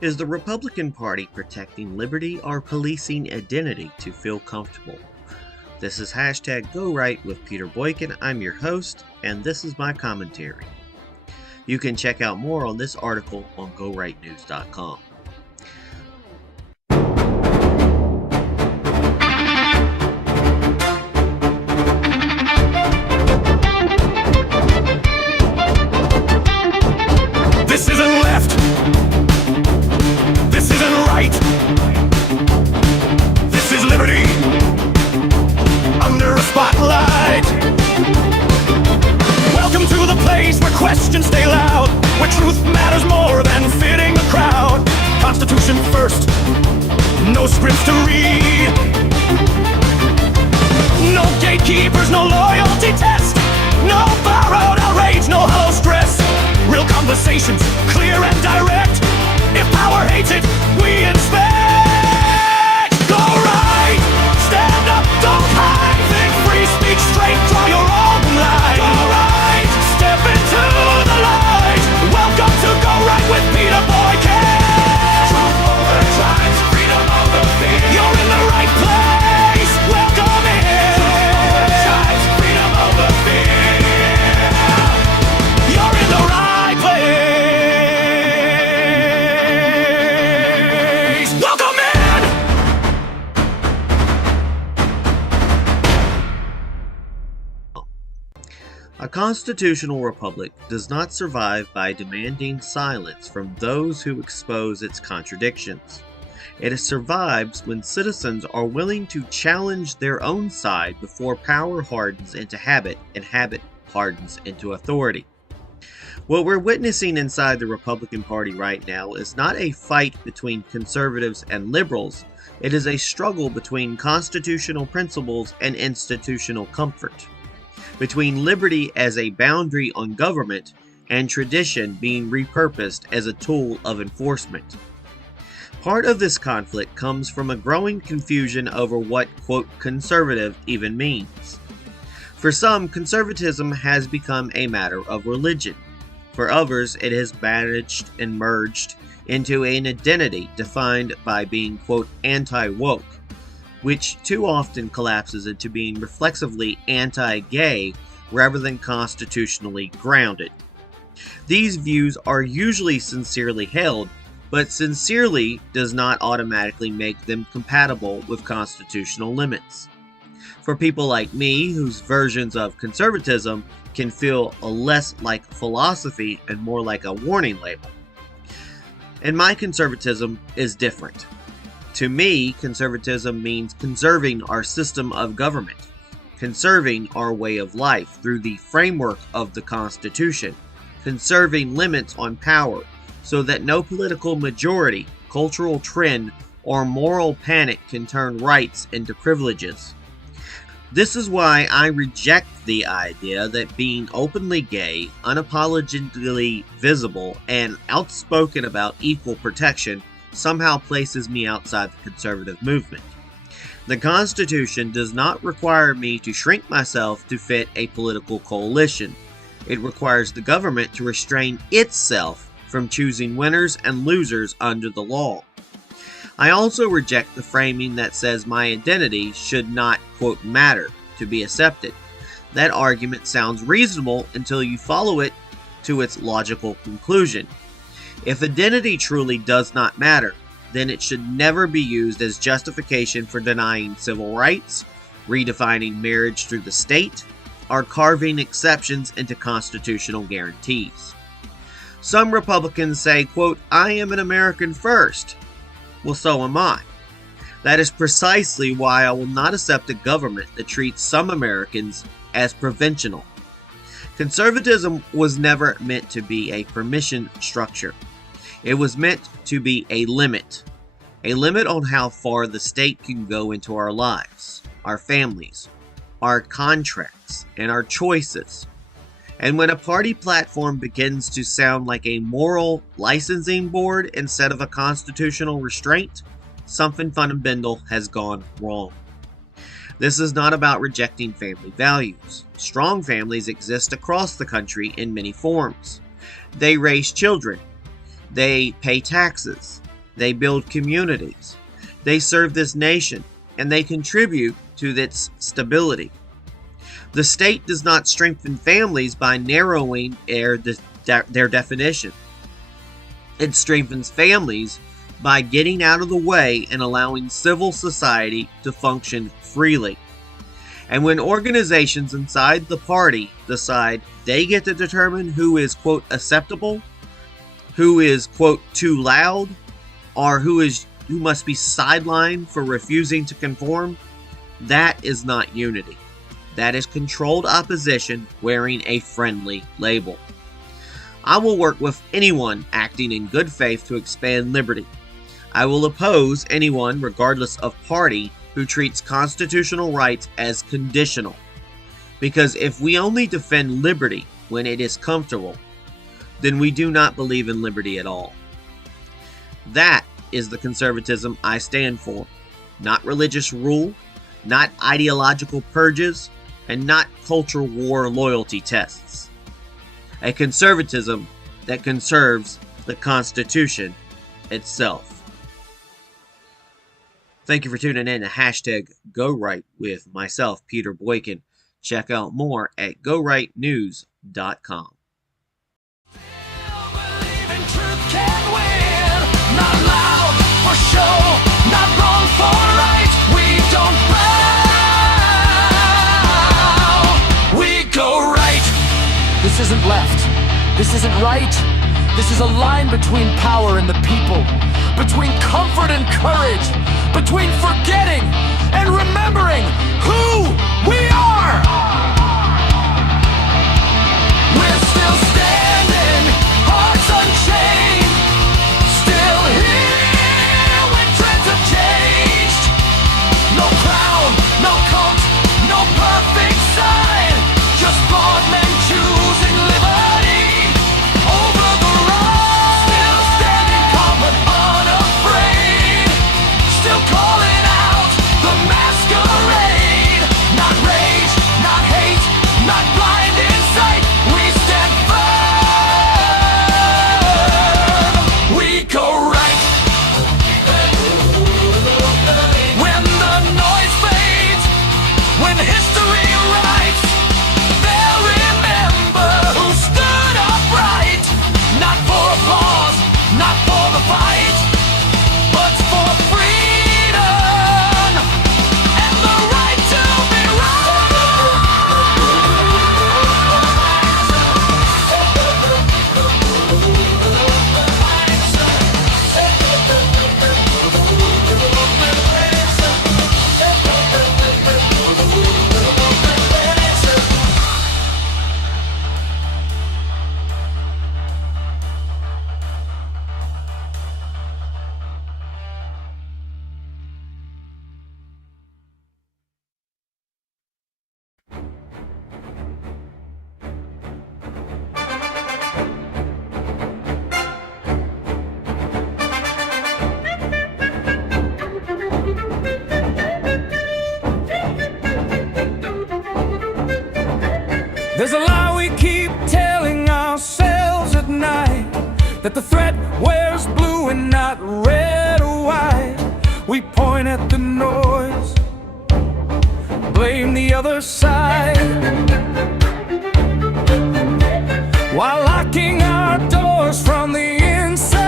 Is the Republican Party protecting liberty or policing identity to feel comfortable? This is hashtag Go Right with Peter Boykin. I'm your host, and this is my commentary. You can check out more on this article on GoRightNews.com. This isn't left. This isn't right. This is liberty under a spotlight. Welcome to the place where questions stay loud, where truth matters more than fitting the crowd. Constitution first, no scripts to read. No gatekeepers, no loyalty test. No borrowed outrage, no hollow stress. Real conversations, clear and direct. If power hates it, we inspect. Go right, stand up, don't hide. Think free, speak straight, draw your own line. Go right, step into the light. Welcome to Go Right with Peter Boykin. Truth over tribes, freedom over fear. You're in the right place, welcome in. Truth over tribes, freedom over fear. You're in the right place. Welcome in. A constitutional republic does not survive by demanding silence from those who expose its contradictions. It survives when citizens are willing to challenge their own side before power hardens into habit and habit hardens into authority. What we're witnessing inside the Republican Party right now is not a fight between conservatives and liberals. It is a struggle between constitutional principles and institutional comfort, between liberty as a boundary on government and tradition being repurposed as a tool of enforcement. Part of this conflict comes from a growing confusion over what, quote, conservative even means. For some, conservatism has become a matter of religion. For others, it has managed and merged into an identity defined by being, quote, anti-woke, which too often collapses into being reflexively anti-gay rather than constitutionally grounded. These views are usually sincerely held, but sincerely does not automatically make them compatible with constitutional limits. For people like me, whose versions of conservatism can feel less like philosophy and more like a warning label. And my conservatism is different. To me, conservatism means conserving our system of government, conserving our way of life through the framework of the Constitution, conserving limits on power so that no political majority, cultural trend, or moral panic can turn rights into privileges. This is why I reject the idea that being openly gay, unapologetically visible, and outspoken about equal protection somehow places me outside the conservative movement. The Constitution does not require me to shrink myself to fit a political coalition. It requires the government to restrain itself from choosing winners and losers under the law. I also reject the framing that says my identity should not, quote, matter to be accepted. That argument sounds reasonable until you follow it to its logical conclusion. If identity truly does not matter, then it should never be used as justification for denying civil rights, redefining marriage through the state, or carving exceptions into constitutional guarantees. Some Republicans say, quote, I am an American first. Well, so am I. That is precisely why I will not accept a government that treats some Americans as provincial. Conservatism was never meant to be a permission structure. It was meant to be a limit on how far the state can go into our lives, our families, our contracts, and our choices. And when a party platform begins to sound like a moral licensing board instead of a constitutional restraint, something fundamental has gone wrong. This is not about rejecting family values. Strong families exist across the country in many forms. They raise children. They pay taxes. They build communities. They serve this nation, and they contribute to its stability. The state does not strengthen families by narrowing their definition. It strengthens families by getting out of the way and allowing civil society to function freely. And when organizations inside the party decide they get to determine who is, quote, acceptable, who is, quote, too loud, or who must be sidelined for refusing to conform, that is not unity. That is controlled opposition wearing a friendly label. I will work with anyone acting in good faith to expand liberty. I will oppose anyone, regardless of party, who treats constitutional rights as conditional. Because if we only defend liberty when it is comfortable, then we do not believe in liberty at all. That is the conservatism I stand for. Not religious rule, not ideological purges, and not culture war loyalty tests. A conservatism that conserves the Constitution itself. Thank you for tuning in to #GoRight with myself, Peter Boykin. Check out more at gorightnews.com. This isn't left. This isn't right. This is a line between power and the people, between comfort and courage, between forgetting and remembering who we are. We're still standing, hearts unchained, still here when trends have changed. No crown, no coat, no perfect sign, just flawed men choosing liberty over the right. Still standing calm but unafraid, still calling out the masquerade. Not rage, not hate, not blind in sight. We stand firm. We go right. When the noise fades, when history writes, they'll remember who stood upright. Not for applause, not for the fight, but for freedom and the right to be There's a lie we keep telling ourselves at night, that the threat wears blue and not red or white. We point at the noise, blame the other side, while locking our doors from the inside.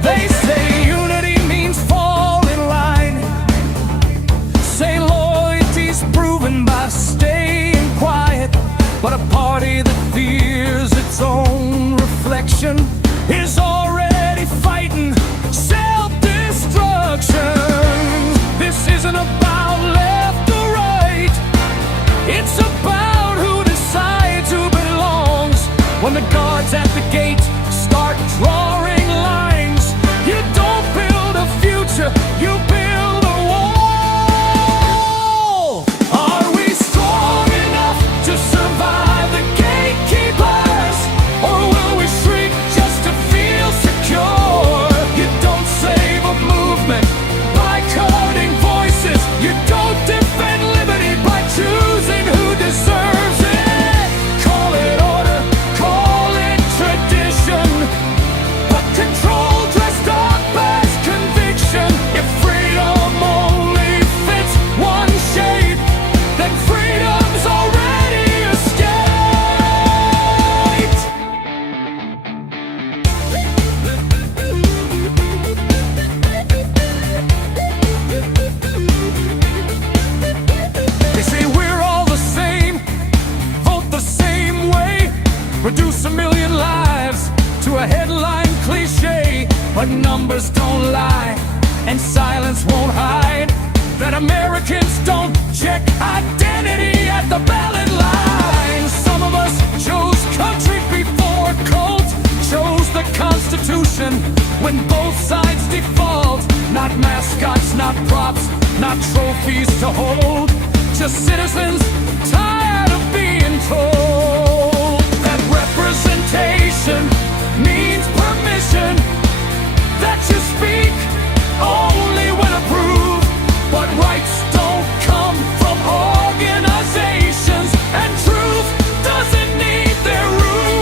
They say unity means fall in line, say loyalty's proven by staying quiet, but a party that fears its own reflection is already fighting self-destruction. This isn't about left or right, it's about who decides who belongs. When the guards at the gate start drawing lines, you don't build a future, you build a wall. Are we strong enough to survive the gatekeepers, or will we shrink just to feel secure? You don't save a movement by cutting voices, you don't defend But numbers don't lie, and silence won't hide that Americans don't check identity at the ballot line. Some of us chose country before cult, chose the Constitution when both sides default. Not mascots, not props, not trophies to hold, just citizens tired of being told that representation means permission, that you speak only when approved. But rights don't come from organizations, and truth doesn't need their rules.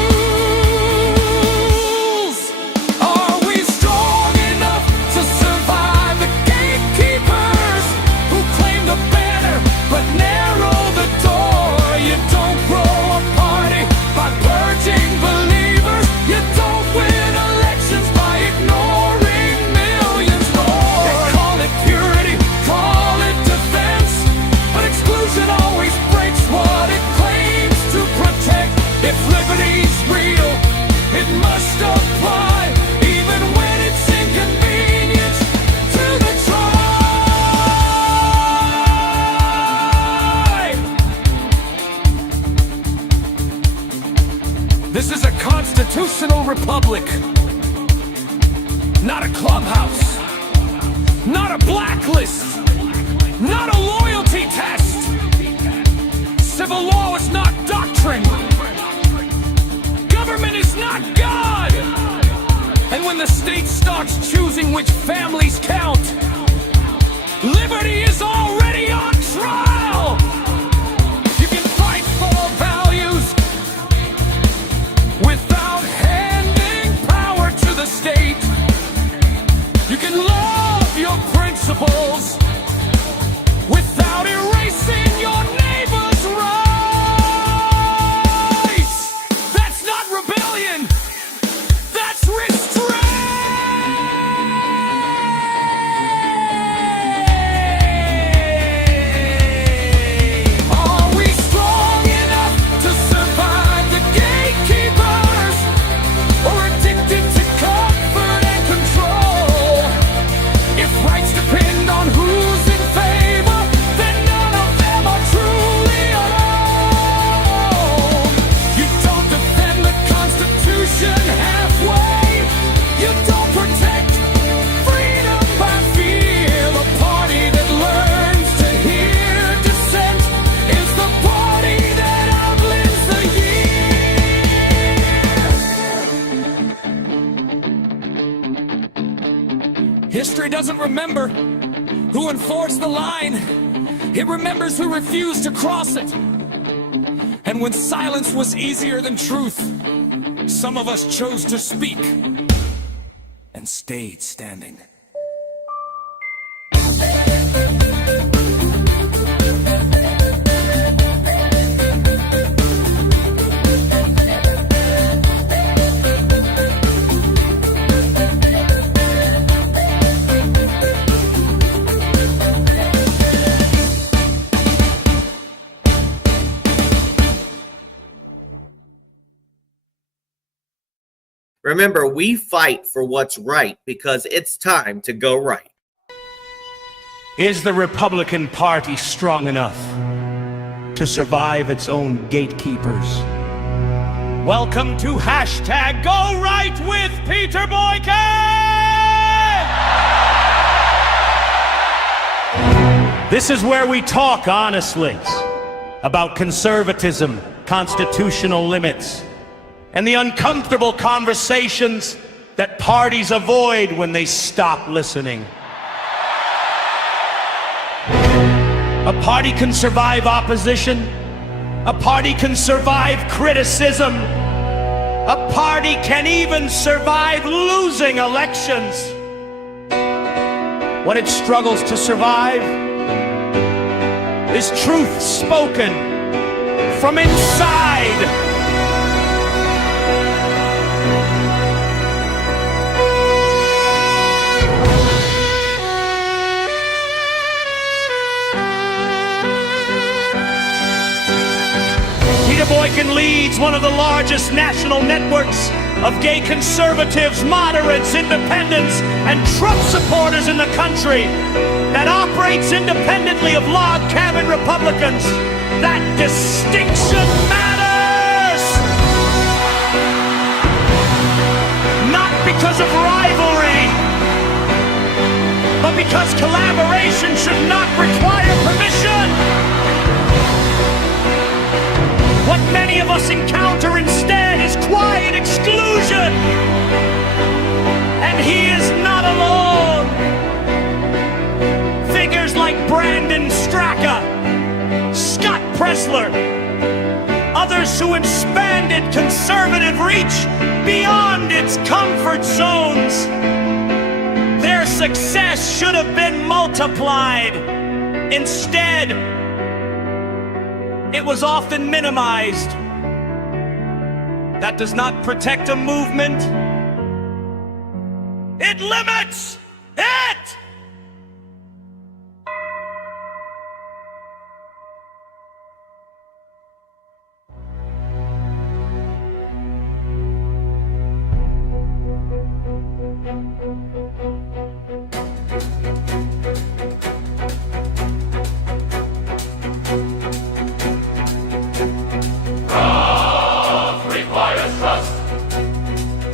Are we strong enough to survive the gatekeepers who claim the banner but narrow the door? You don't grow a party by purging believers. You don't win elections by ignoring millions more. They call it purity, call it defense, but exclusion always breaks what it claims to protect. If liberty's real, it must apply, even when it's inconvenient to the tribe. This is a constitutional republic, not a clubhouse, not a blacklist, not a loyalty test. Civil law is not doctrine. Government is not God. And when the state starts choosing which families count, liberty is already on trial. You can fight for values without handing power to the state. You can love your principles without erasing your neighbor's rights. That's not rebellion, that's restraint. Are we strong enough to survive the gatekeepers, or addicted to comfort and control? If rights depend on who's in favor, then none of them are truly alone. You don't defend the Constitution halfway. You don't protect freedom by fear. The party that learns to hear dissent is the party that outlives the year. History doesn't remember who enforced the line. It remembers who refused to cross it. And when silence was easier than truth, some of us chose to speak and stayed standing. Remember, we fight for what's right because it's time to go right. Is the Republican Party strong enough to survive its own gatekeepers? Welcome to hashtag Go Right with Peter Boykin! This is where we talk honestly about conservatism, constitutional limits, and the uncomfortable conversations that parties avoid when they stop listening. A party can survive opposition. A party can survive criticism. A party can even survive losing elections. What it struggles to survive is truth spoken from inside. Peter Peter Boykin leads one of the largest national networks of gay conservatives, moderates, independents, and Trump supporters in the country that operates independently of log cabin Republicans. That distinction matters! Not because of rivalry, but because collaboration should not require permission. What many of us encounter instead is quiet exclusion. And he is not alone. Figures like Brandon Straka, Scott Pressler, others who expanded conservative reach beyond its comfort zones. Their success should have been multiplied. Instead, it was often minimized. That does not protect a movement. It limits it!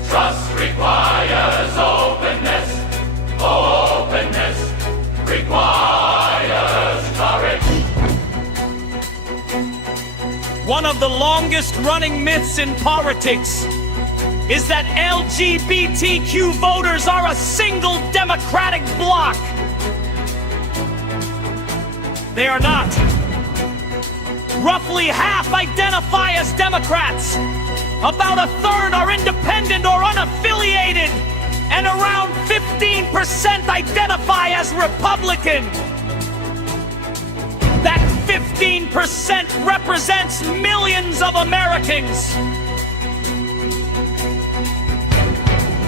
Trust requires openness. Openness requires courage. One of the longest running myths in politics is that LGBTQ voters are a single democratic bloc. They are not. Roughly half identify as Democrats. About a third are independent or unaffiliated, and around 15% identify as Republican. That 15% represents millions of Americans.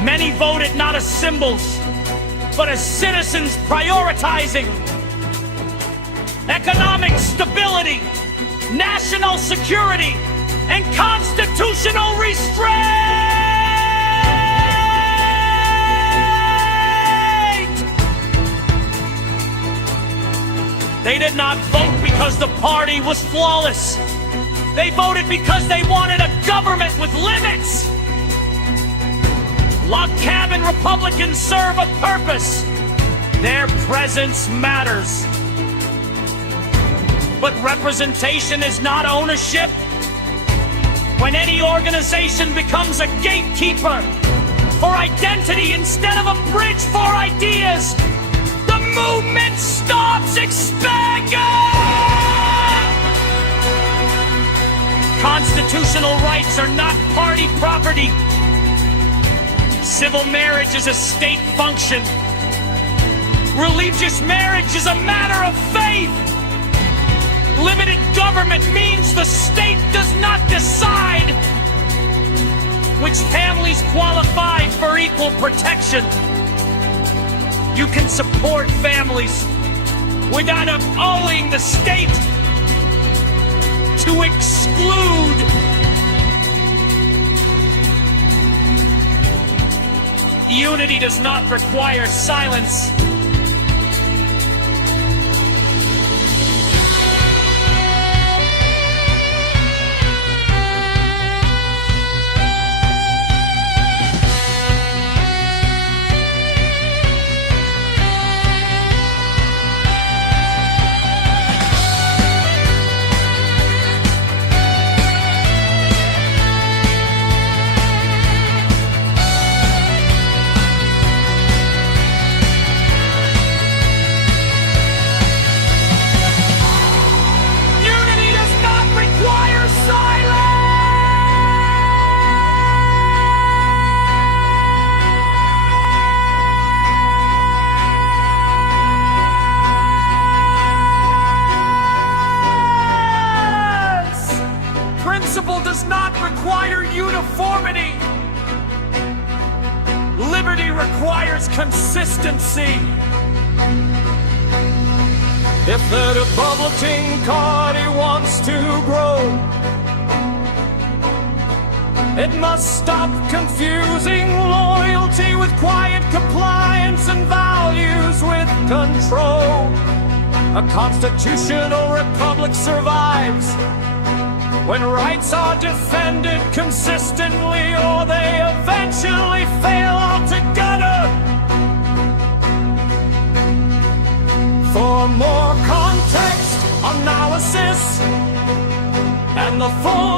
Many voted not as symbols, but as citizens prioritizing economic stability, national security, and constitutional restraint! They did not vote because the party was flawless. They voted because they wanted a government with limits. Log cabin Republicans serve a purpose. Their presence matters. But representation is not ownership. When any organization becomes a gatekeeper for identity instead of a bridge for ideas, the movement stops expanding! Constitutional rights are not party property. Civil marriage is a state function. Religious marriage is a matter of faith. Limited government means the state does not decide which families qualify for equal protection. You can support families without owing the state to exclude. Unity does not require silence. Does not require uniformity. Liberty requires consistency. If the Republican Party wants to grow, It must stop confusing loyalty with quiet compliance and values with control. A constitutional republic survives when rights are defended consistently, or they eventually fail altogether. For more context, analysis, and the full